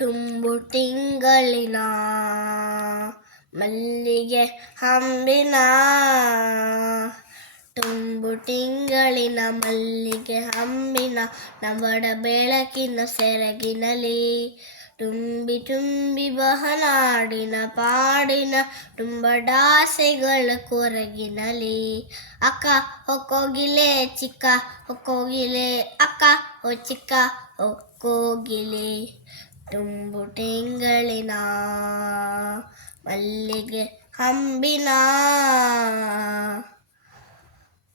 ತುಂಬು ತಿಂಗಳಿನ ಮಲ್ಲಿಗೆ ಹಂಬಿನ ತುಂಬು ತಿಂಗಳಿನ ಮಲ್ಲಿಗೆ ಹಂಬಿನ ನವಡ ಬೆಳಕಿನ ಸೆರಗಿನಲಿ ತುಂಬಿ ತುಂಬಿ ಬಹನಾಡಿನ ಪಾಡಿನ ತುಂಬಡಾಸೆಗಳ ಕೊರಗಿನಲಿ ಅಕ್ಕ ಹೊಕ್ಕೋಗಿಲೆ ಚಿಕ್ಕ ಹೊಕ್ಕೋಗಿಲೆ ಅಕ್ಕ ಓ ಚಿಕ್ಕ ಹೊಕ್ಕೋಗಿಲೆ ತುಂಬು ತಿಂಗಳಿನ ಮಲ್ಲಿಗೆ ಹಂಬಿನ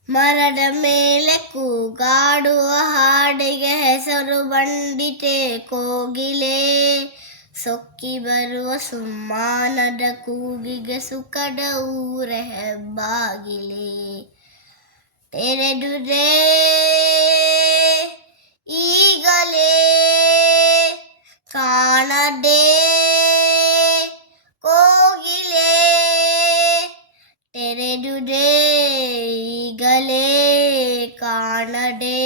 ಮರದ ಮೇಲೆ ಕೂಗಾಡುವ ಹಾಡಿಗೆ ಹೆಸರು ಬಂದಿತೆ ಕೋಗಿಲೆ ಸೊಕ್ಕಿ ಬರುವ ಸುಮ್ಮಾನದ ಕೂಗಿಗೆ ಸುಖದ ಊರ ಹೆಬ್ಬಾಗಿಲೆ ತೆರೆದುದೇ ಈಗಲೇ ಕಾಣದೆ ಕೋಗಿಲೆ ತೆರೆದುದೇ ಈಗಲೇ ಕಾಣದೆ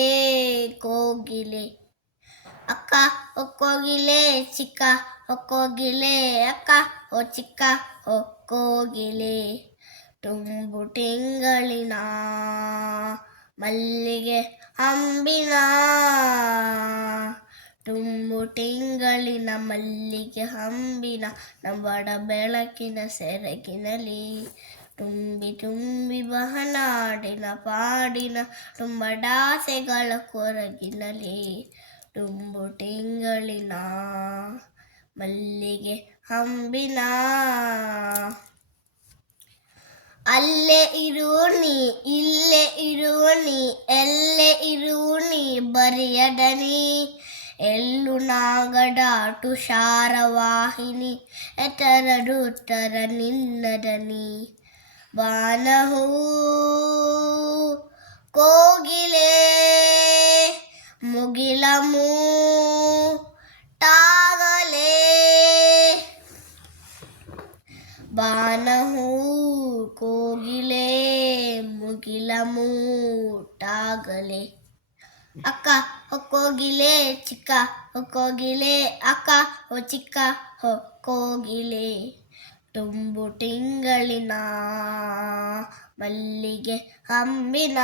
ಕೋಗಿಲೆ ಅಕ್ಕ ಹೊಕ್ಕೋಗಿಲೆ ಚಿಕ್ಕ ಹೊಕ್ಕೋಗಿಲೆ ಅಕ್ಕ ಓ ಚಿಕ್ಕ ಹೊಕ್ಕೋಗಿಲೆ ತುಂಬು ತಿಂಗಳಿನ ಮಲ್ಲಿಗೆ ಹಂಬಿನ ತುಂಬು ತಿಂಗಳಿನ ಮಲ್ಲಿಗೆ ಹಂಬಿನ ನವಡ ಬೆಳಕಿನ ಸೆರಗಿನಲಿ ತುಂಬಿ ತುಂಬಿ ಬಹನಾಡಿನ ಪಾಡಿನ ತುಂಬಡಾಸೆಗಳ ಕೊರಗಿನಲಿ ತುಂಬು ತಿಂಗಳಿನ ಮಲ್ಲಿಗೆ ಹಂಬಿನ ಅಲ್ಲೇ ಇರುವ ನೀ ಇಲ್ಲೇ ಇರುವ ನೀ ಎಲ್ಲೇ ಇರುವ ನೀ ಬರಿಯದನಿ ಎಲ್ಲು ನಾಗಡ ತುಷಾರವಾಹಿನಿ ಎತರದು ಉತ್ತರ ನಿನ್ನದನಿ ಬಾನಹೂ ಕೋಗಿಲೆ ಮುಗಿಲ ಮೂಟಾಗಲೇ ಬಾನಹೂ ಕೋಗಿಲೆ ಮುಗಿಲ ಮೂಟಾಗಲೇ ಅಕ್ಕ ಹೊಕ್ಕೋಗಿಲೆ ಚಿಕ್ಕ ಹೊಕ್ಕೋಗಿಲೆ ಅಕ್ಕ ಓ ಚಿಕ್ಕ ಹೊಕ್ಕೋಗಿಲೆ ತುಂಬು ತಿಂಗಳಿನ ಮಲ್ಲಿಗೆ ಹಂಬಿನ